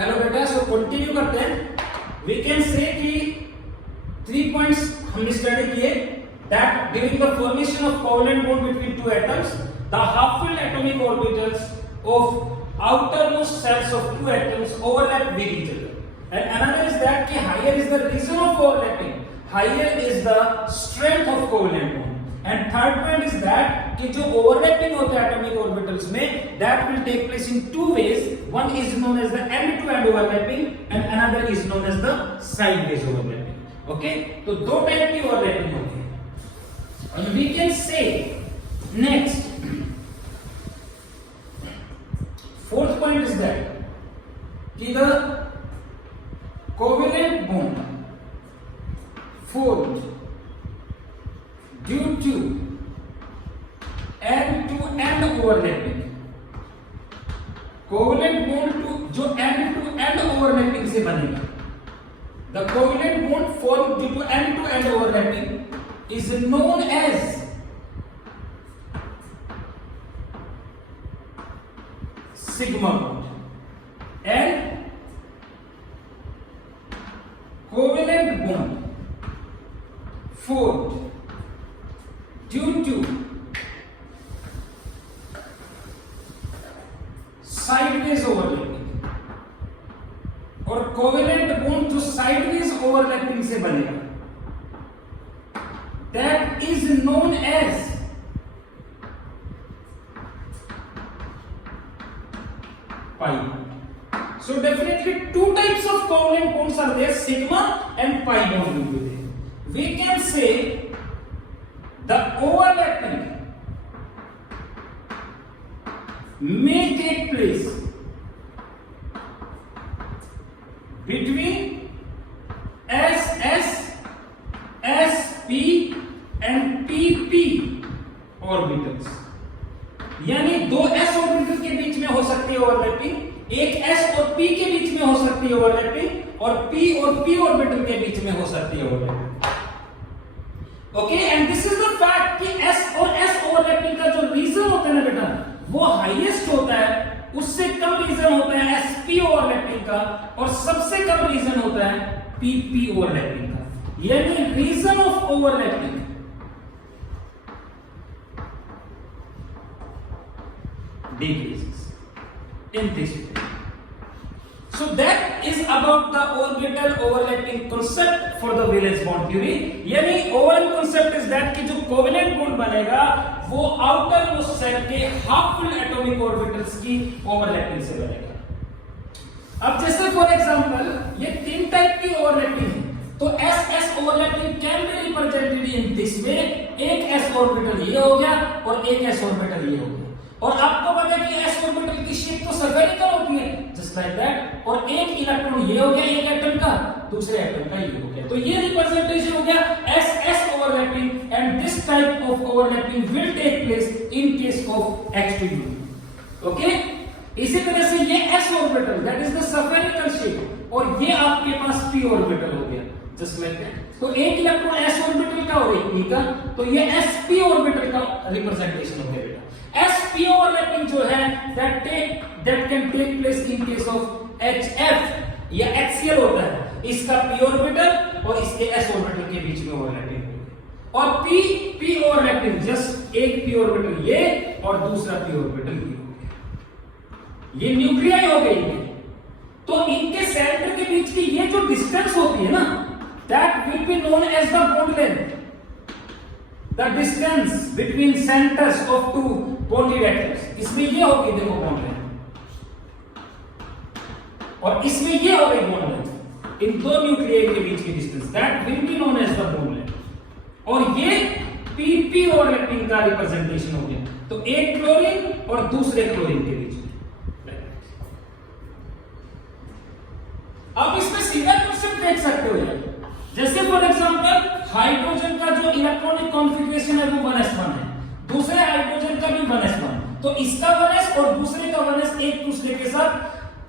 Hello बेटा, so continue करते हैं। वी कैन से कि 3 पॉइंट्स हमने स्टडी किए that during the formation of covalent bond between two atoms the half filled atomic orbitals of outermost shells of two atoms overlap with each other, and another is that कि higher is the reason of overlapping, higher is the strength of covalent bond, and third point is that कि जो overlapping होता है atomic orbitals में that will take place in two ways. One is known as the end-to-end overlapping and another is known as the sideways overlapping. Okay, तो दो type की overlapping होती है। And we can say next fourth point is that कि the covalent bond formed due to end-to-end overlapping, covalent bond to जो end-to-end overlapping से बनेगा, the covalent bond formed due to end-to-end overlapping is known as sigma bond, and covalent bond formed due to sideways overlapping और covalent bond जो sideways overlapping से बनेगा that is known as pi. So definitely two types of covalent bonds are there, sigma and pi bond will be there. We can say the overlapping may take place between SS, SP and PP orbitals. यानी दो s orbital के बीच में हो सकती है overlapping, एक s और p के बीच में हो सकती है ओवरलैपिंग, और p और p ऑर्बिटल के बीच में हो सकती है overlapping. Okay, and this is the fact कि s और s ओवरलैपिंग का जो रीजन होता है ना बेटा, वो हाईएस्ट होता है, उससे कम रीजन होता है sp ओवरलैपिंग का, और सबसे कम रीजन होता है pp ओवरलैपिंग का। यानी region of overlapping decreases in this way. So that is about the orbital overlapping concept for the valence bond theory. यानी overall concept is that कि जो covalent bond बनेगा वो outer most shell के half filled atomic orbitals की overlapping से बनेगा। अब जैसे for example ये तीन टाइप की overlapping है, तो SS overlapping can be represented in this way, एक s orbital ये हो गया और एक s orbital ये हो गया, और आपको पता है कि s ऑर्बिटल की शेप तो सर्कलिकल होती है जस्ट लाइक दैट, और एक इलेक्ट्रॉन ये हो गया एक एटम का, दूसरे एटम का ये हो गया, तो ये रिप्रेजेंटेशन हो गया SS overlapping, and this type of overlapping will take place in case of x2u। Okay, इसी तरह से ये s orbital that is the circular shape, और ये आपके पास p ऑर्बिटल हो गया जस्ट लाइक दैट, तो एक इलेक्ट्रॉन s ऑर्बिटल का और एक p का, तो ये sp ऑर्बिटल का रिप्रेजेंटेशन हो गया बेटा। sp overlapping जो है that can take place in case of HF, या axial होता है, इसका p ऑर्बिटल और इसके s ऑर्बिटल के बीच में ओवरलैपिंग होगी, और p ओवरलैपिंग जस्ट एक p ऑर्बिटल ये और दूसरा p ऑर्बिटल ये हो गया, ये न्यूक्लियाई हो गई है। तो इनके सेंटर के बीच की ये जो डिस्टेंस होती है ना, that will be known as the bond length, the distance between centers of two bonded atoms। इसमें ये होगी देखो बॉन्ड लेंथ, और इसमें ये हो गई बॉन्ड लेंथ, इन दो न्यूक्लियाई के बीच की distance that will be known as the bond length, और ये pp ओवरलैपिंग का रिप्रेजेंटेशन हो गया, तो एक क्लोरीन और दूसरे क्लोरीन के बीच में। अब इसमें सीधा क्वेश्चन देख सकते हो यार, जैसे फॉर एग्जांपल हाइड्रोजन का जो इलेक्ट्रॉनिक कॉन्फ़िगरेशन है वो 1s1 है, दूसरे हाइड्रोजन का भी 1s1, तो इसका 1s और दूसरे का 1s एक दूसरे के साथ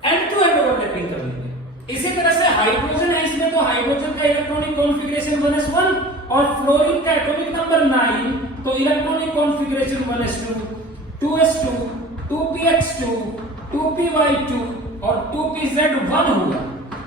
एंड टू एंड ओवरलैपिंग कर लेंगे। इसी तरह से हाइड्रोजन है इसमें, तो हाइड्रोजन का इलेक्ट्रॉनिक कॉन्फ़िगरेशन 1s1 और फ्लोरीन का एटॉमिक नंबर 9, तो electronic configuration 1s2, 2s2, 2px2, 2py2, और 2pz1 हुआ,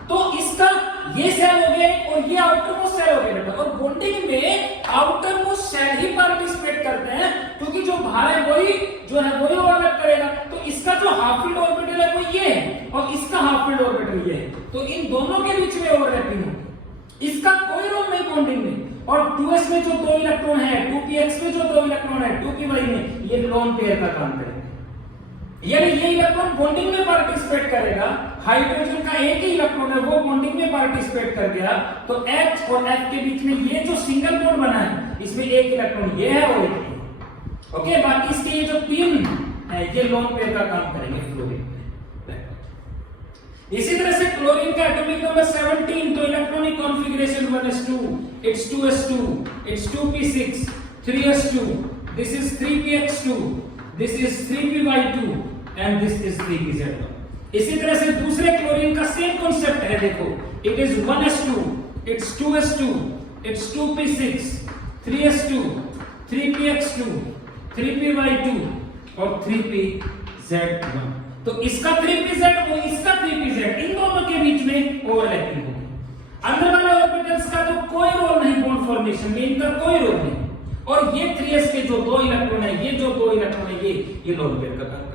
तो इसका ये सेल हो गया और ये आउटर मोस्ट सेल हो गया बेटा। और बॉन्डिंग में आउटर मोस्ट सेल ही पार्टिसिपेट करते हैं, क्योंकि जो बाहर है वही जो है वही ओवरलैप करेगा। तो इसका जो हाफ फील्ड ऑर्बिटल है वो ये है और इसका हाफ फील्ड ऑर्बिटल ये है, तो इन दोनों के बीच में ओवरलैपिंग होगी। इसका कोई रोल नहीं बॉन्डिंग में। और 2s में जो 2 इलेक्ट्रॉन है, 2px में जो 2 इलेक्ट्रॉन है, 2py में, ये लोन पेयर का काम करेगा। यानी ये इलेक्ट्रॉन बॉन्डिंग में पार्टिसिपेट करेगा, हाइड्रोजन का एक ही इलेक्ट्रॉन है वो बॉन्डिंग में पार्टिसिपेट कर गया, तो H और F के बीच में ये जो सिंगल बॉन्ड बना है इसमें एक इलेक्ट्रॉन ये है और एक ये। ओके, बाकी इसके ये जो 3 है ये लोन पेयर का काम करेंगे फ्लोरीन में। इसी तरह से क्लोरीन का एटॉमिक नंबर 17, तो electronic configuration 1s2, it's 2s2, it's 2p6, 3s2, this is 3px2, this is 3py2 and this is 3pz1। इसी तरह से दूसरे क्लोरीन का सेम कॉन्सेप्ट है, देखो it is 1s2, it's 2s2, it's 2p6, 3s2, 3px2, 3py2 और 3pz1। तो इसका 3pz और इसका 3pz, इन दोनों के बीच में ओवरलैपिंग होगी। अंदर वाले ऑर्बिटल्स का तो कोई रोल नहीं बॉन्ड फॉर्मेशन में, इनका कोई रोल नहीं। और ये 3s के जो 2 इलेक्ट्रॉन है, ये जो 2 इलेक्ट्रॉन है, ये लोन पेयर का काम करेगा।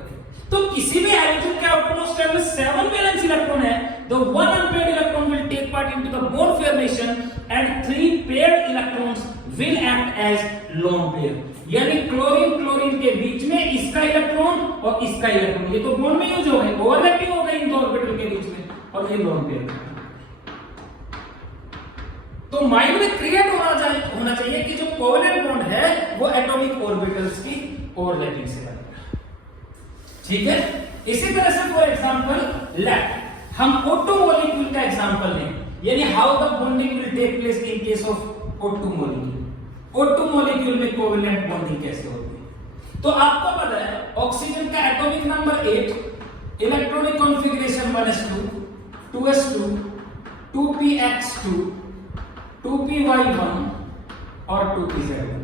तो किसी भी हाइड्रोजन के आउटरमोस्ट शेल में 7 वैलेंस इलेक्ट्रॉन है, तो 1 unpaired electron will take part into the bond formation and 3 paired electrons will act as lone pair। यानी क्लोरीन के बीच में इसका इलेक्ट्रॉन और इसका इलेक्ट्रॉन, ये तो बॉन्ड में यूज हो गए, ओवरलैपिंग हो गई इन दो ऑर्बिटल के बीच में, और ये लोन पेयर। तो माइंड में क्रिएट होना चाहिए कि जो कोवेलेंट बॉन्ड है वो एटॉमिक ऑर्बिटल्स की ओवरलैपिंग से बनेगा। ठीक है, इसी तरह से फॉर एग्जांपल लेट हम O2 मॉलिक्यूल का एग्जांपल लें, यानी how the bonding will take place in case of O2 molecule. O2 molecule में कोवेलेंट बॉन्डिंग कैसे होती है? तो आपको पता है ऑक्सीजन का atomic number 8, electronic configuration 1s2, 2s2, 2px2, 2py1 और 2pz1।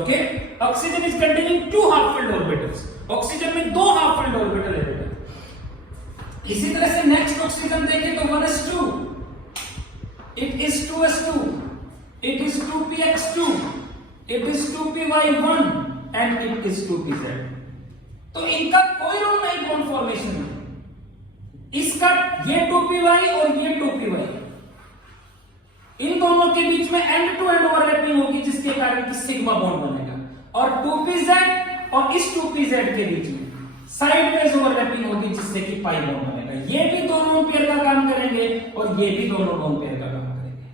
Okay, oxygen is containing 2 half field orbitals. Oxygen में 2 हाफ फील्ड ऑर्बिटल है। इसी तरह से नेक्स्ट ऑक्सीजन देखें तो 1s2, it is 2s2, it is 2px2, it is 2py1 and it is 2pz। तो इनका कोई रोल नहीं बॉन्ड फॉर्मेशन में। इसका ये 2py और ये 2py, इन दोनों के बीच में एंड टू एंड ओवरलैपिंग होगी, जिसके कारण कि सिग्मा बॉन्ड बनेगा। और 2pz और इस 2pz के बीच में साइडवेज ओवरलैपिंग होगी, जिससे कि पाई बॉन्ड बनेगा। ये भी दो लोन पेयर का काम करेंगे और ये भी दोनों लोन पेयर का काम करेंगे।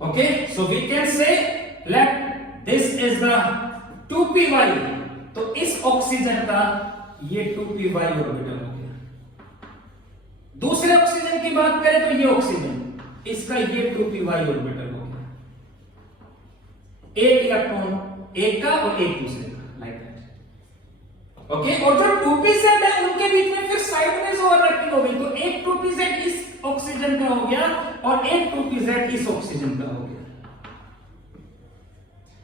Okay, so we can say let this is the 2py, तो इस ऑक्सीजन का ये 2py ऑर्बिटल हो गया। दूसरे ऑक्सीजन की बात करें तो ये ऑक्सीजन, इसका ये 2py ऑर्बिटल हो गया। एक इलेक्ट्रॉन एक का और एक दूसरे का, लाइक दैट। ओके, और जो 2pz है उनके बीच में फिर साइडवेज ओवरलैपिंग हो गई, तो एक 2pz इस ऑक्सीजन का हो गया और एक 2pz इस ऑक्सीजन का हो गया।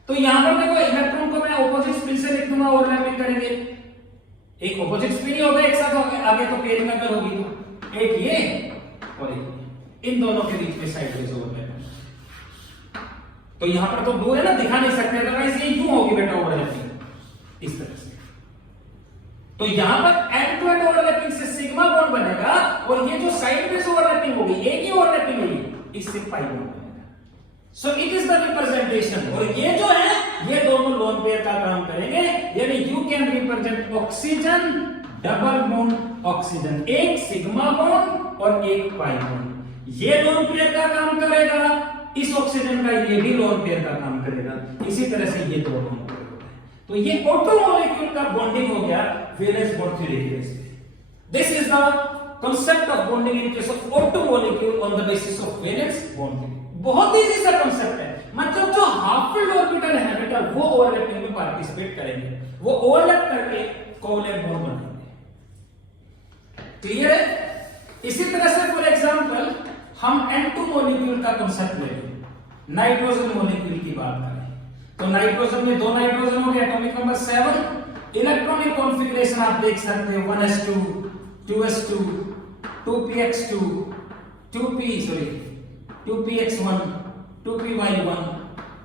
तो यहां पर देखो इलेक्ट्रॉन को मैं ऑपोजिट स्पिन से लिख दूंगा, ओवरलैपिंग करेंगे। एक ऑपोजिट स्पिन ही होगा, एक साथ होंगे, आगे तो पेयरिंग अगर होगी तो एक ये और एक ये, इन दोनों के बीच में साइडवेज ओवरलैपिंग। तो यहां पर तो दूर है ना, दिखा नहीं सकते, अदरवाइज ये यूं होगी बेटा ओवरलैपिंग इस तरह से। तो यहां पर एंड टू एंड ओवरलैपिंग से सिग्मा बॉन्ड बनेगा और ये जो साइडवेज ओवरलैपिंग होगी, एक ही ओवरलैपिंग होगी, इससे पाई बॉन्ड बनेगा। सो इट इज द रिप्रेजेंटेशन। और ये जो है ये दोनों लोन पेयर का काम करेंगे, यानी you can represent oxygen double bond oxygen, एक सिग्मा बॉन्ड और एक पाई बॉन्ड। ये लोन पेयर का काम करेगा, इस ऑक्सीजन का ये भी लोन पेयर का काम करेगा। इसी तरह से ये दो लोन पेयर होते हैं। तो ये O2 मॉलिक्यूल का बॉन्डिंग हो गया वैलेंस बॉन्ड थ्योरी के बेसिस पे। This is the concept of bonding in case of O2 molecule on the basis of valence bond theory। बहुत इजी सा कांसेप्ट है, मतलब जो हाफ फील्ड ऑर्बिटल है बेटा वो ओवरलैपिंग में पार्टिसिपेट करेंगे, वो ओवरलैप करके कोवलेंट बॉन्ड बनाएंगे। क्लियर है? इसी तरह से फॉर एग्जांपल हम N2 मॉलिक्यूल का कांसेप्ट लेंगे। नाइट्रोजन मॉलिक्यूल की बात करें तो नाइट्रोजन में 2 नाइट्रोजन हो गए, एटॉमिक नंबर 7। इलेक्ट्रॉनिक कॉन्फ़िगरेशन आप देख सकते हो 1s2 2s2 2px2 2px1 2py1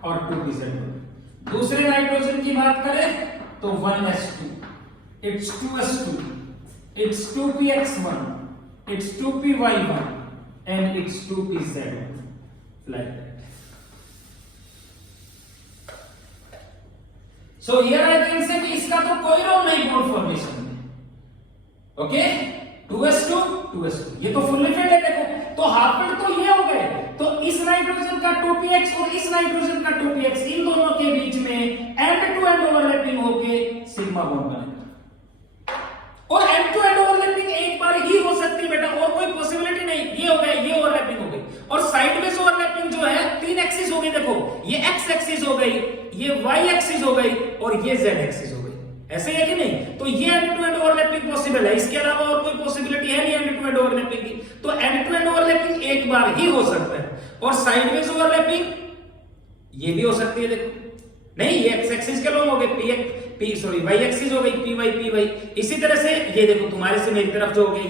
और 2pz1। दूसरे नाइट्रोजन की बात करें तो 1s2 it's 2s2 it's 2px1 it's 2py1 and it's 2pz1 like that. So here I can say कि इसका तो कोई रोल नहीं बॉन्ड फॉर्मेशन में। ओके 2s2 2s2 ये तो फुल्ली फिल्ड है। देखो तो हाफ फिल्ड तो ये हो गए, तो इस नाइट्रोजन का 2px और इस नाइट्रोजन का 2px इन दोनों के बीच में एंड टू एंड ओवरलैपिंग होके सिग्मा बॉन्ड बनेगा। और एंड टू एंड ओवरलैपिंग एक बार ही हो सकती है बेटा, और कोई पॉसिबिलिटी नहीं। ये हो गया, ये ओवरलैपिंग हो गई। और साइडवेज ओवरलैपिंग जो है 3 एक्सिस हो गई। देखो ये x एक्सिस हो गई, ये y एक्सिस हो गई और ये z एक्सिस हो गई। ऐसे है कि नहीं? तो ये end to end overlapping possible है, इसके अलावा और कोई पॉसिबिलिटी है नहीं एंड टू एंड ओवरलैपिंग की। तो एंड टू एंड ओवरलैपिंग एक बार ही हो सकता है। और साइडवेज ओवरलैपिंग ये भी हो सकती है। देखो नहीं, ये x एक्सिस के लोग हो गए, y एक्सिस हो गई py। इसी तरह से ये देखो तुम्हारे से मेरी तरफ जो हो गया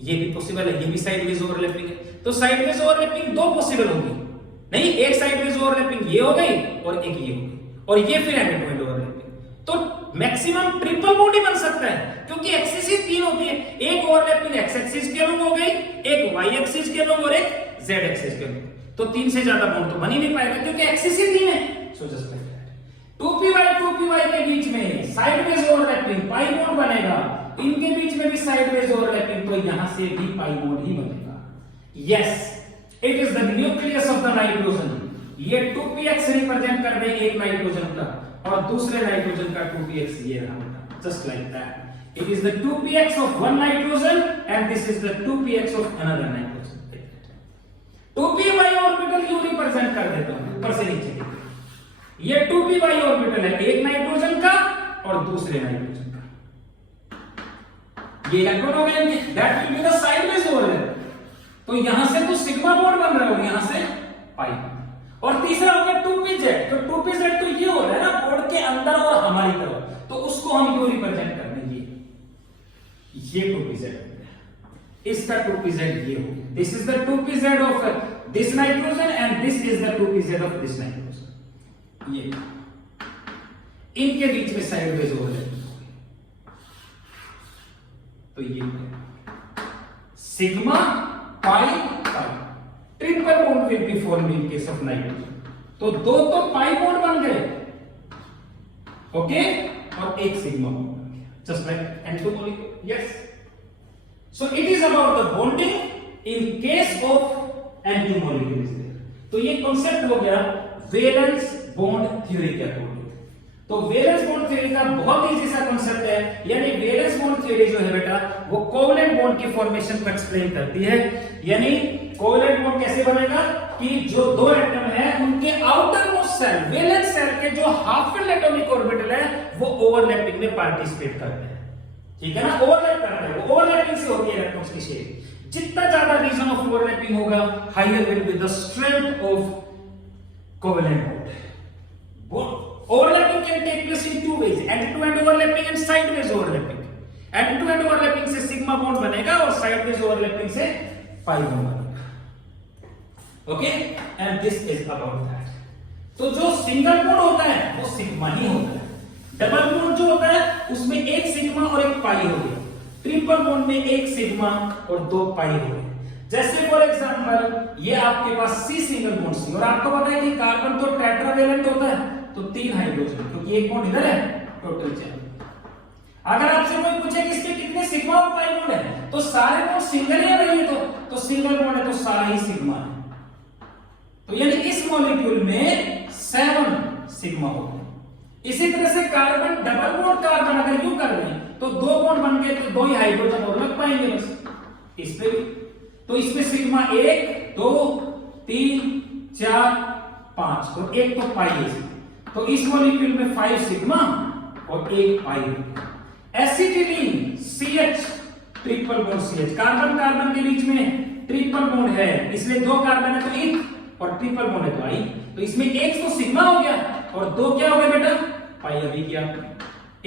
ये भी पॉसिबल है, ये भी साइडवेज ओवरलैपिंग है। तो साइडवेज ओवरलैपिंग 2 पॉसिबल होगी। नहीं, एक साइडवेज ओवरलैपिंग ये हो गई और एक ये हो गई, और ये फिर एंड टू एंड ओवरलैपिंग। तो मैक्सिमम ट्रिपल बॉन्ड ही बन सकता है, क्योंकि एक्सिस ही 3 होती है। एक ओवरलैपिंग x एक्सिस के लोग हो गई, एक y एक्सिस के लोग और एक z एक्सिस के लोग। तो 3 से ज्यादा बॉन्ड तो बन ही नहीं पाएगा, क्योंकि एक्सिस ही 3 है। So just like that 2py के बीच में साइडवेज ओवरलैपिंग पाई बॉन्ड बनेगा, इनके बीच में भी साइडवेज ओवरलैपिंग, तो यहां से भी पाई बॉन्ड ही बनेगा। Yes, it is the nucleus of the nitrogen. ये 2px रिप्रेजेंट कर रहे हैं एक नाइट्रोजन का, और दूसरे नाइट्रोजन का 2px ये रहा होगा, just like that. It is the 2px of one nitrogen and this is the 2px of another nitrogen. 2py orbital you represent कर देता हूं, ऊपर से नीचे देखिए। ये 2py ऑर्बिटल है एक नाइट्रोजन का और दूसरे नाइट्रोजन का। ये इलेक्ट्रॉन हो गए, that will be the sideways overlap. तो यहां से तो सिग्मा बॉन्ड बन रहा है, यहां से पाई। और तीसरा हो गया 2pz। तो 2pz तो ये हो रहा है ना बोर्ड के अंदर और हमारी तरफ, तो उसको हम क्यों रिप्रेजेंट कर रहे हैं? ये 2pz हो गया, इसका 2pz ये हो गया। This is the 2pz of this nitrogen and this is the 2pz of this nitrogen. ये इनके बीच में साइडवेज ओवरलैप हो गई। तो ये sigma pi pi triple bond will be formed in case of nitrogen. तो 2 तो पाई बॉन्ड बन गए, ओके, और एक सिग्मा बॉन्ड बन गया, just like N2 molecule. Yes, so it is about the bonding in case of N2 molecule is there. तो ये कॉन्सेप्ट हो गया वैलेंस बॉन्ड थ्योरी के अकॉर्डिंग। तो वैलेंस बॉन्ड थ्योरी का बहुत इजी सा कांसेप्ट है, यानी वैलेंस बॉन्ड थ्योरी जो है बेटा वो कोवलेंट बॉन्ड की फॉर्मेशन को एक्सप्लेन करती है। यानी कोवलेंट बॉन्ड कैसे बनेगा कि जो 2 एटम है उनके outer most shell, valence shell के जो हाफ फिल्ड एटॉमिक ऑर्बिटल है वो ओवरलैपिंग में पार्टिसिपेट करते हैं। ठीक है ना, ओवरलैप करते हैं, वो ओवरलैपिंग से होती है इलेक्ट्रॉन्स की शेप। जितना ज्यादा रीजन ऑफ ओवरलैपिंग होगा, higher will be the strength of covalent bond. Overlapping can take place in 2 ways, end-to-end overlapping and sideways overlapping. End-to-end overlapping से सिग्मा बॉन्ड बनेगा और sideways overlapping से पाई बॉन्ड बनेगा। Okay, and this is about that. तो जो single bond होता है वो सिग्मा ही होता है। डबल बॉन्ड जो होता है उसमें एक सिग्मा और एक पाई हो गया। ट्रिपल बॉन्ड में एक सिग्मा और 2 पाई हो गए। जैसे फॉर एग्जांपल ये आपके पास C सिंगल बॉन्ड C, और आपको पता है कि कार्बन तो टेट्रावेलेंट होता है, तो 3 हाइड्रोजन, क्योंकि एक बॉन्ड इधर है, टोटल 4। अगर आपसे कोई पूछे कि इसके कितने सिग्मा और पाई बॉन्ड है, तो सारे बॉन्ड सिंगल ही है, तो सिंगल बॉन्ड है तो सारा ही सिग्मा है। तो यानी इस मॉलिक्यूल में 7 सिग्मा होते हैं। इसी तरह से कार्बन डबल बॉन्ड कार्बन अगर यूं कर लें तो 2 बॉन्ड बन गए, तो 2 ही हाइड्रोजन और लग पाएंगे बस। इस पे भी तो इसमें सिग्मा 1 2 3 4 5, तो एक तो पाई है। तो इस मॉलिक्यूल में 5 सिग्मा और 1 pi. Acetylene CH triple bond CH, carbon carbon के बीच में ट्रिपल बॉन्ड है, इसलिए 2 कार्बन है तो एक, और ट्रिपल बॉन्ड है तो आई, तो इसमें एक तो सिग्मा हो गया और दो क्या हो गए बेटा, पाई। अभी क्या,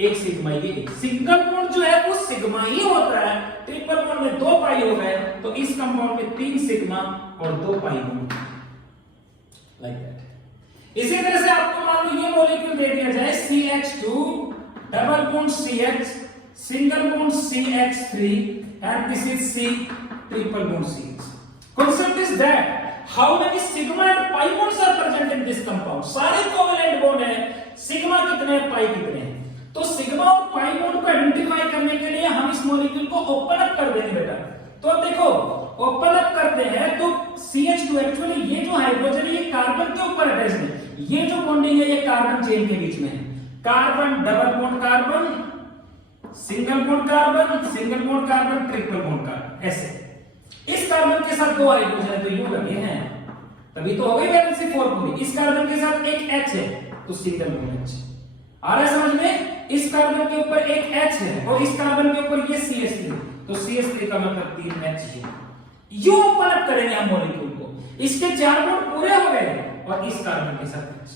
एक सिग्मा, ये सिंगल बॉन्ड जो है वो सिग्मा ही होता है, ट्रिपल बॉन्ड में दो पाई हो गए, तो इस कंपाउंड में 3 सिग्मा और 2 पाई बॉन्ड, लाइक दैट। इसी तरह से आपको मान लो ये मॉलिक्यूल दे दिया जाए CH2 double bond CH single bond CH3 and this is C triple bond CH. Concept is that how many sigma and pi bonds are present in this compound? सारे covalent bond है, sigma कितने हैं, पाई कितने हैं। तो sigma और pi bond को identify करने के लिए हम इस मॉलिक्यूल को ओपन अप कर देंगे बेटा। तो देखो ओपन अप करते हैं तो CH2 एक्चुअली ये जो हाइड्रोजन है ये कार्बन के ऊपर अटैच है, ये जो बॉन्डिंग है ये कार्बन चेन के बीच में है, carbon double bond carbon single bond carbon triple bond carbon, ऐसे। इस कार्बन के साथ 2 हाइड्रोजन है तो यू लगे हैं, तभी तो हो गई वैलेंसी 4 पूरी। इस कार्बन के साथ एक H है तो सिंगल बॉन्ड H आ रहा है समझ में। इस कार्बन के ऊपर एक H है और इस कार्बन के ऊपर ये CH3, तो CH3 का मतलब 3 H है। यू ओपन अप करेंगे हम मॉलिक्यूल को, इसके 4 बॉन्ड पूरे हो गए और इस कार्बन के साथ H।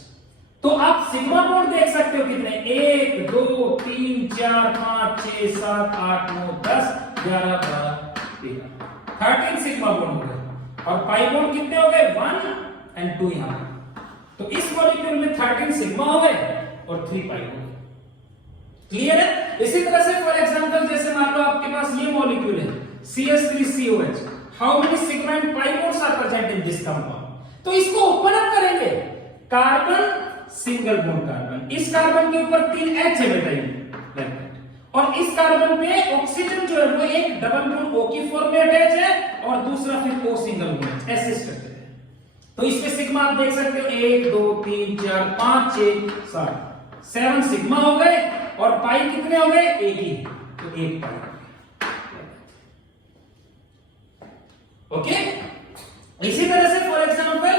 तो आप सिग्मा बॉन्ड देख सकते हो कितने, 1 2 3 4 5 6 7 8 9 10 11 12 13 13 सिग्मा बॉन्ड हो गए और पाई बॉन्ड कितने हो गए, 1 and 2 यहां पे। तो इस मॉलिक्यूल में 13 सिग्मा हो गए और 3 पाई हो गए। क्लियर है। इसी तरह से फॉर एग्जांपल जैसे मान लो आपके पास ये मॉलिक्यूल है CH3COH, how many sigma and pi bonds are present in this compound. तो इसको ओपन अप करेंगे, कार्बन सिंगल बॉन्ड कार्बन, इस कार्बन के ऊपर 3 H है बेटा, और इस कार्बन पे ऑक्सीजन जो है वो एक डबल बॉन्ड O की फॉर्म में अटैच है और दूसरा फिर O सिंगल बॉन्ड, ऐसे स्ट्रक्चर है। तो इसमें सिग्मा आप देख सकते हो 1 2 3 4 5 6 7 7 सिग्मा हो गए और पाई कितने हो गए, एक ही, तो 1 पाई। ओके। इसी तरह से for example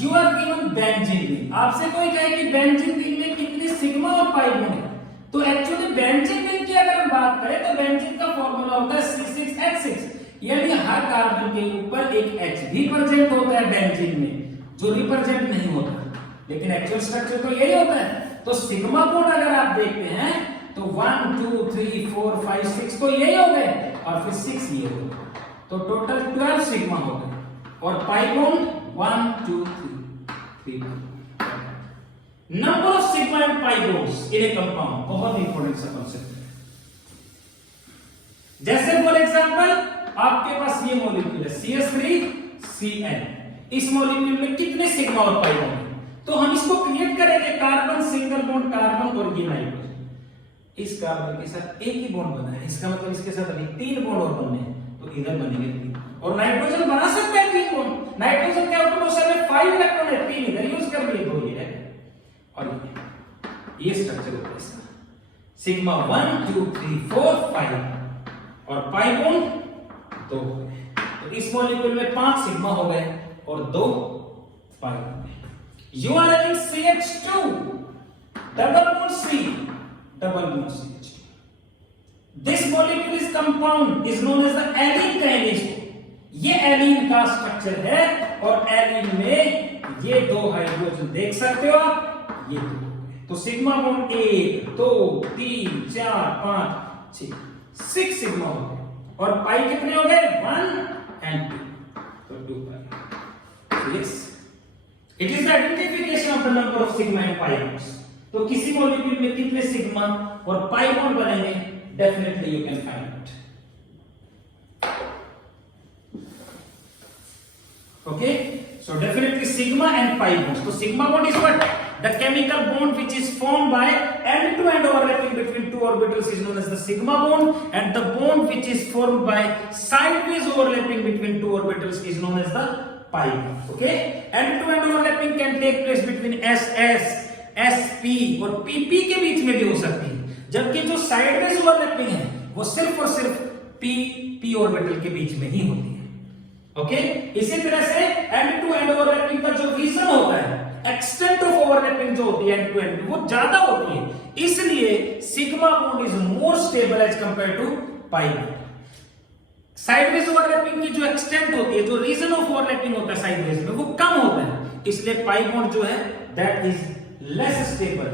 you are given benzene ring, आपसे कोई कहे कि बेंजीन रिंग में कितने सिग्मा और पाई बॉन्ड है, तो एक्चुअली बेंजीन रिंग की अगर हम बात करें तो बेंजीन का फॉर्मूला होता है C6H6, यानी हर कार्बन के ऊपर एक H भी प्रेजेंट होता है बेंजीन में, जो रिप्रेजेंट नहीं होता, लेकिन एक्चुअल स्ट्रक्चर तो यही होता है। तो सिग्मा बॉन्ड अगर आप देखते हैं तो 1 2 3 4 5 6 तो यही हो गए और फिर 6 ये हो गए, तो टोटल 12 सिग्मा हो गए और pi bond 1 2 3 number of sigma and pi bonds in A compound, बहुत इंपॉर्टेंट सा कांसेप्ट है। जैसे फॉर एग्जांपल आपके पास ये मॉलिक्यूल है CH3Cl, इस मॉलिक्यूल में कितने सिग्मा और पाई बॉन्ड है, तो हम इसको क्रिएट करेंगे, कार्बन सिंगल बॉन्ड कार्बन और ये नाइट्रोजन, इस कार्बन के साथ एक ही बॉन्ड बना है, इसका मतलब इसके साथ अभी 3 बॉन्ड और बनने हैं, तो इधर बनेंगे 3, और नाइट्रोजन बना सकते हैं 3 बॉन्ड। नाइट्रोजन के आउटर मोशन में 5 इलेक्ट्रॉन है, 3 इधर यूज कर लिए, 2 ये है, और ये स्ट्रक्चर होता है इसका, सिग्मा 1 2 3 4 5 और पाई बॉन्ड 2 हो गए, तो इस मॉलिक्यूल में 5 सिग्मा हो गए और 2 पाई हो गए। You are having CH2 double bond C double bond CH2. This molecule is compound is known as the alene kinase. ये एलीन का स्ट्रक्चर है और एलीन में ये 2 हाइड्रोजन देख सकते हो आप, ये 2, तो सिग्मा बॉन्ड 1 2 3 4 5 6 सिग्मा हो गए और पाई कितने हो गए, 1 and 2, तो 2 pi. Yes, it is the identification of the number of sigma and pi bonds. तो किसी मॉलिक्यूल में कितने सिग्मा और पाई बॉन्ड बनेंगे, definitely you can find it. Okay, so definitely sigma and pi bonds. तो sigma bond is what, the chemical bond which is formed by end to end overlapping between 2 orbitals is known as the sigma bond and the bond which is formed by sideways overlapping between 2 orbitals is known as the pi bond. Okay, end-to-end overlapping can take place between SS, SP और PP के बीच में भी हो सकती है, जबकि जो साइडवेज ओवरलैपिंग है वो सिर्फ और सिर्फ p ऑर्बिटल के बीच में ही होती है। ओके, इसी तरह से end-to-end overlapping का जो रीजन होता है, एक्सटेंट ऑफ ओवरलैपिंग जो होती है end-to-end वो ज्यादा होती है, इसलिए sigma bond is more stable as compare to pi bond. Sideways overlapping की जो एक्सटेंट होती है, जो रीजन ऑफ ओवरलैपिंग होता है साइडवेज में, वो कम होता है, इसलिए पाई बॉन्ड जो है that is less stable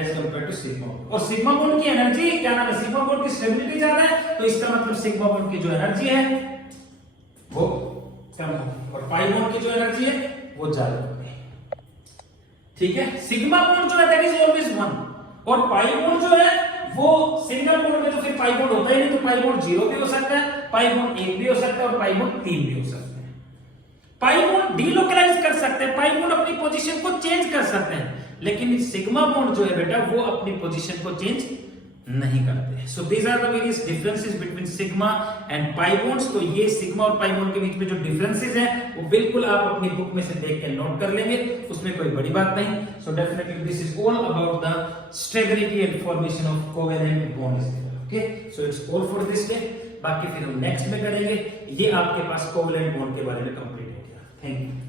as compare to sigma bond. और सिग्मा बॉन्ड की एनर्जी क्या नाम है, सिग्मा बॉन्ड की स्टेबिलिटी ज्यादा है, तो इसका मतलब सिग्मा बॉन्ड की जो एनर्जी है वो कम है और पाई बॉन्ड की जो एनर्जी है वो ज्यादा है। ठीक है, सिग्मा बॉन्ड जो है दैट इज ऑलवेज 1 और पाई बॉन्ड जो है वो सिंगल बॉन्ड में तो फिर पाई बॉन्ड होता ही नहीं, तो पाई बॉन्ड 0 भी हो सकता है, पाई बॉन्ड 1 भी हो सकता है और पाई बॉन्ड 3 भी हो सकता है। पाई बॉन्ड डीलोकलाइज कर सकते हैं, पाई बॉन्ड अपनी पोजीशन को चेंज कर सकते हैं, लेकिन सिग्मा बॉन्ड जो है बेटा वो अपनी पोजीशन को चेंज नहीं करते। So these are the various differences between sigma and pi bonds. तो ये सिग्मा और पाई बॉन्ड के बीच में जो डिफरेंसेस हैं वो बिल्कुल आप अपनी बुक में से देख के नोट कर लेंगे, उसमें कोई बड़ी बात नहीं। So definitely this is all about the stability and formation of covalent bonds. Okay, so it's all for this day. बाकी फिर हम नेक्स्ट में करेंगे। ये आपके पास कोवेलेंट बॉन्ड के बारे में कंप्लीट हो गया। Thank you.